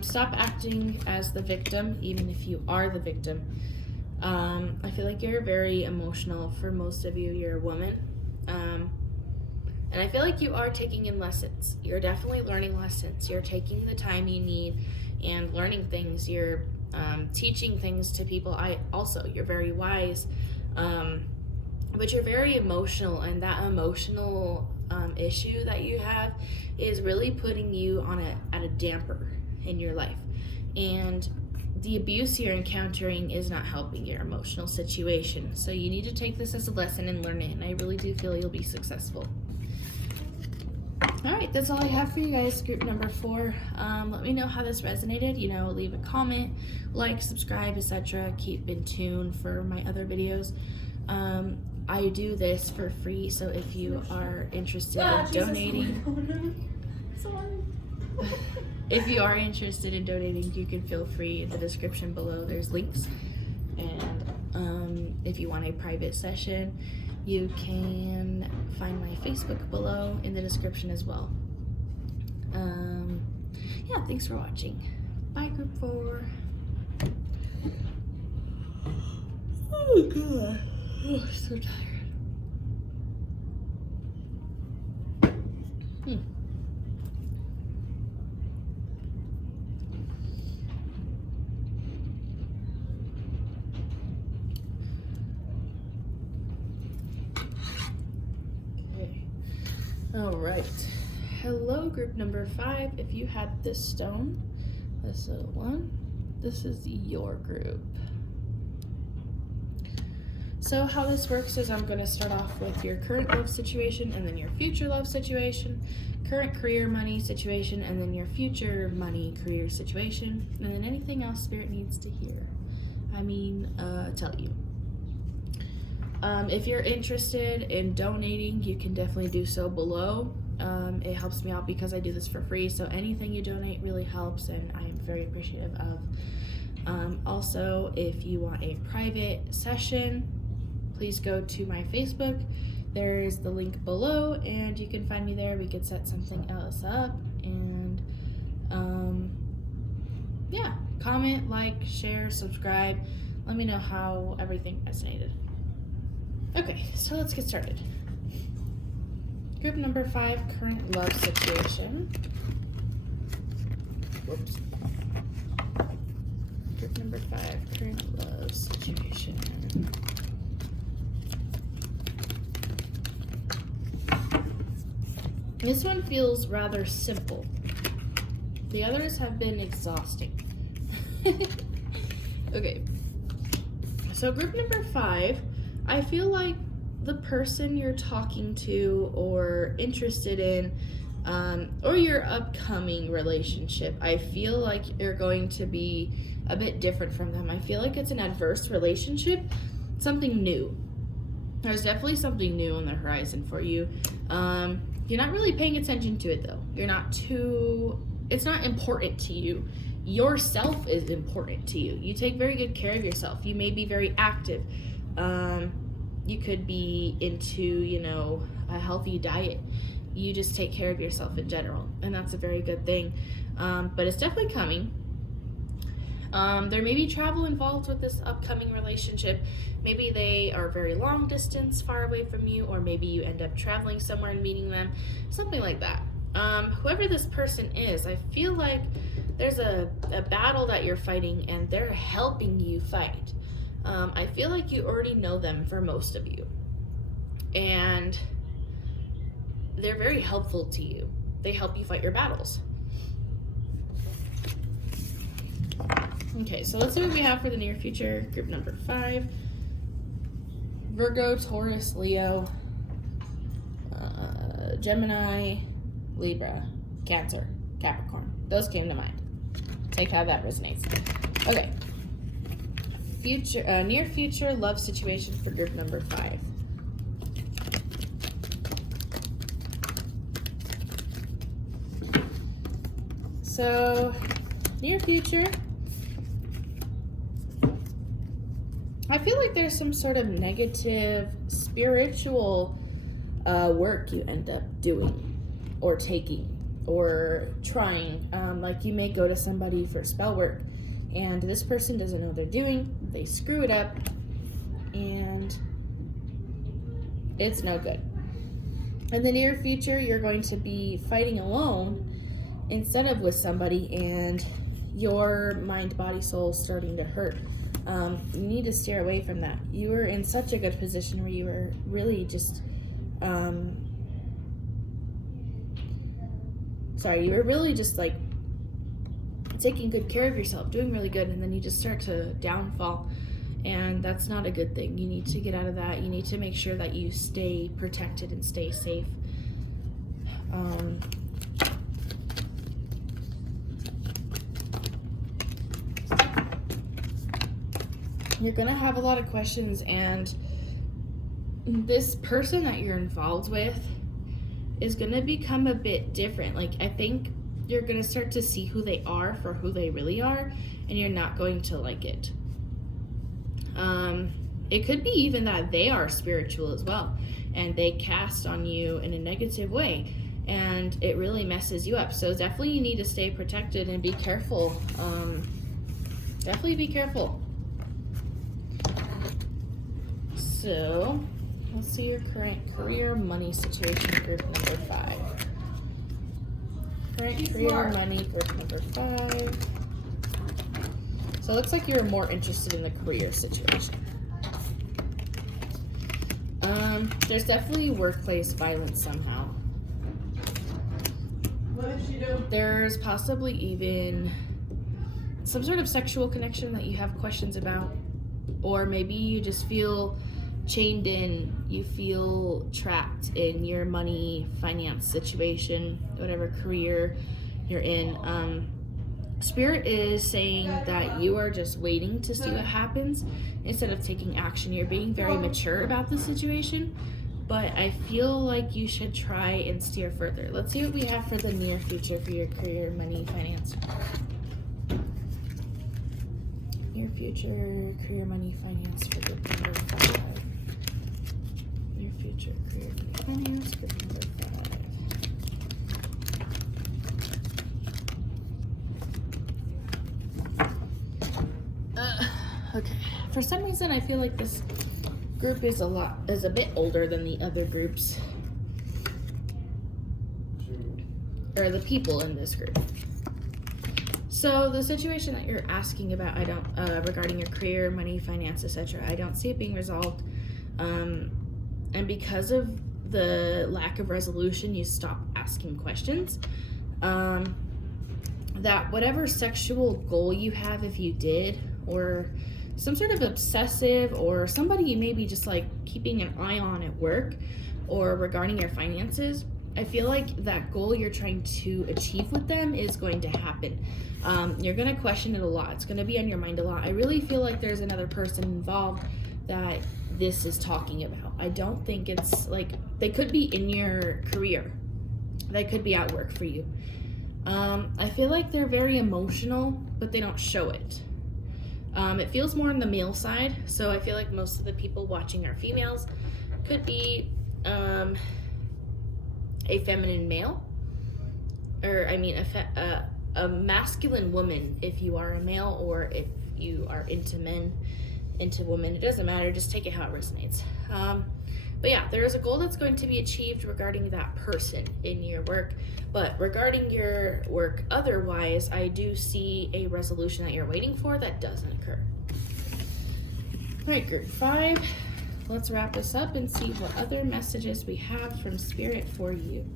Stop acting as the victim, even if you are the victim. I feel like you're very emotional. For most of you, you're a woman. And I feel like you are taking in lessons. You're definitely learning lessons. You're taking the time you need and learning things. You're teaching things to people. You're very wise, but you're very emotional, and that emotional issue that you have is really putting you at a damper in your life. And the abuse you're encountering is not helping your emotional situation. So you need to take this as a lesson and learn it, and I really do feel you'll be successful. All right, that's all I have for you guys, group number 4. Let me know how this resonated. You know, leave a comment, like, subscribe, etc. Keep in tune for my other videos. I do this for free, so if you are interested in donating, if you are interested in donating, you can feel free. In the description below, there's links. And if you want a private session, you can find my Facebook below in the description as well. Yeah, thanks for watching. Bye, group 4. Oh god, oh, so tired. All right. Hello, group number 5. If you had this stone, this little one, this is your group. So how this works is I'm going to start off with your current love situation and then your future love situation, current career money situation, and then your future money career situation, and then anything else Spirit needs to hear. Tell you. If you're interested in donating, you can definitely do so below. It helps me out because I do this for free, so anything you donate really helps, and I am very appreciative of. Also, if you want a private session, please go to my Facebook. There's the link below, and you can find me there. We could set something else up, and yeah, comment, like, share, subscribe. Let me know how everything resonated. Okay, so let's get started. Group number 5, current love situation. Whoops. Group number 5, current love situation. This one feels rather simple. The others have been exhausting. Okay. So group number 5, I feel like the person you're talking to or interested in, or your upcoming relationship, I feel like you're going to be a bit different from them. I feel like it's an adverse relationship, something new. There's definitely something new on the horizon for you. You're not really paying attention to it though. It's not important to you. Yourself is important to you. You take very good care of yourself. You may be very active. You could be into, a healthy diet. You just take care of yourself in general, and that's a very good thing. But it's definitely coming. There may be travel involved with this upcoming relationship. Maybe they are very long distance, far away from you, or maybe you end up traveling somewhere and meeting them, something like that. Whoever this person is, I feel like there's a battle that you're fighting, and they're helping you fight. I feel like you already know them for most of you, and they're very helpful to you. They help you fight your battles. Okay, so let's see what we have for the near future. Group number 5, Virgo, Taurus, Leo, Gemini, Libra, Cancer, Capricorn. Those came to mind. Take how that resonates. Okay. Near future love situation for group number 5. So, near future, I feel like there's some sort of negative spiritual work you end up doing or taking or trying. Like you may go to somebody for spell work, and this person doesn't know what they're doing. They screw it up, and it's no good. In the near future, you're going to be fighting alone instead of with somebody, and your mind, body, soul is starting to hurt. You need to steer away from that. You were in such a good position where you were really just, you were really just like taking good care of yourself, doing really good, and then you just start to downfall, and that's not a good thing. You need to get out of that. You need to make sure that you stay protected and stay safe. You're gonna have a lot of questions, and this person that you're involved with is gonna become a bit different. Like, I think you're gonna start to see who they are for who they really are, and you're not going to like it. It could be even that they are spiritual as well, and they cast on you in a negative way, and it really messes you up. So definitely you need to stay protected and be careful. Definitely be careful. So let's see your current career money situation, group number 5. Current career money, group number 5. So it looks like you were more interested in the career situation. There's definitely workplace violence somehow. There's possibly even some sort of sexual connection that you have questions about, or maybe you just feel chained in, you feel trapped in your money, finance situation, whatever career you're in. Spirit is saying that you are just waiting to see what happens instead of taking action. You're being very mature about the situation, but I feel like you should try and steer further. Let's see what we have for the near future for your career, money, finance. Near future, career, money, finance for group number 5. Near future, career, money, finance, group number 5. Okay. For some reason, I feel like this group is a bit older than the other groups, or the people in this group. So the situation that you're asking about, regarding your career, money, finance, etc., I don't see it being resolved. And because of the lack of resolution, you stop asking questions. That whatever sexual goal you have, if you did, or some sort of obsessive, or somebody you may be just like keeping an eye on at work or regarding your finances, I feel like that goal you're trying to achieve with them is going to happen. You're going to question it a lot. It's going to be on your mind a lot. I really feel like there's another person involved that this is talking about. I don't think it's like, they could be in your career. They could be at work for you. I feel like they're very emotional, but they don't show it. It feels more on the male side, so I feel like most of the people watching are females. Could be a feminine male, or I mean a masculine woman if you are a male, or if you are into men, into women. It doesn't matter, just take it how it resonates. But yeah, there is a goal that's going to be achieved regarding that person in your work. But regarding your work otherwise, I do see a resolution that you're waiting for that doesn't occur. All right, group 5. Let's wrap this up and see what other messages we have from Spirit for you.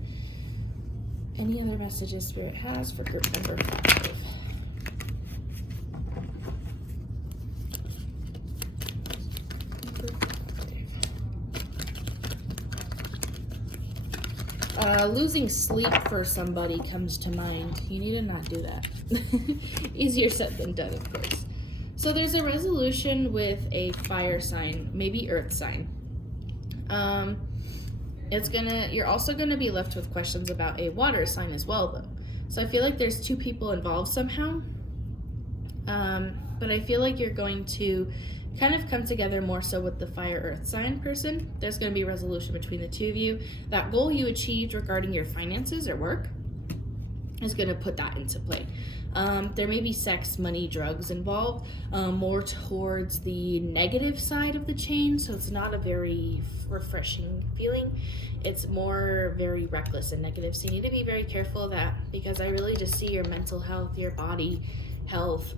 Any other messages Spirit has for group number 5? Losing sleep for somebody comes to mind. You need to not do that. Easier said than done, of course. So there's a resolution with a fire sign, maybe earth sign. You're also gonna be left with questions about a water sign as well, though. So I feel like there's 2 people involved somehow. But I feel like you're going to kind of come together more so with the fire earth sign person. There's going to be a resolution between the 2 of you. That goal you achieved regarding your finances or work is going to put that into play. There may be sex, money, drugs involved, more towards the negative side of the chain, so it's not a very refreshing feeling. It's more very reckless and negative, so you need to be very careful of that, because I really just see your mental health, your body health,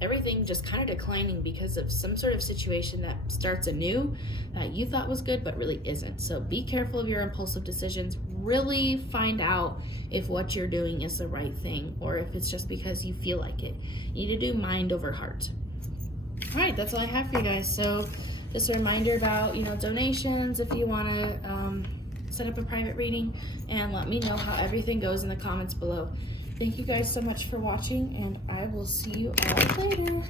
everything just kind of declining because of some sort of situation that starts anew that you thought was good but really isn't. So be careful of your impulsive decisions. Really find out if what you're doing is the right thing, or if it's just because you feel like it. You need to do mind over heart. All right, that's all I have for you guys. So just a reminder about, donations if you want to set up a private reading, and let me know how everything goes in the comments below. Thank you guys so much for watching, and I will see you all later.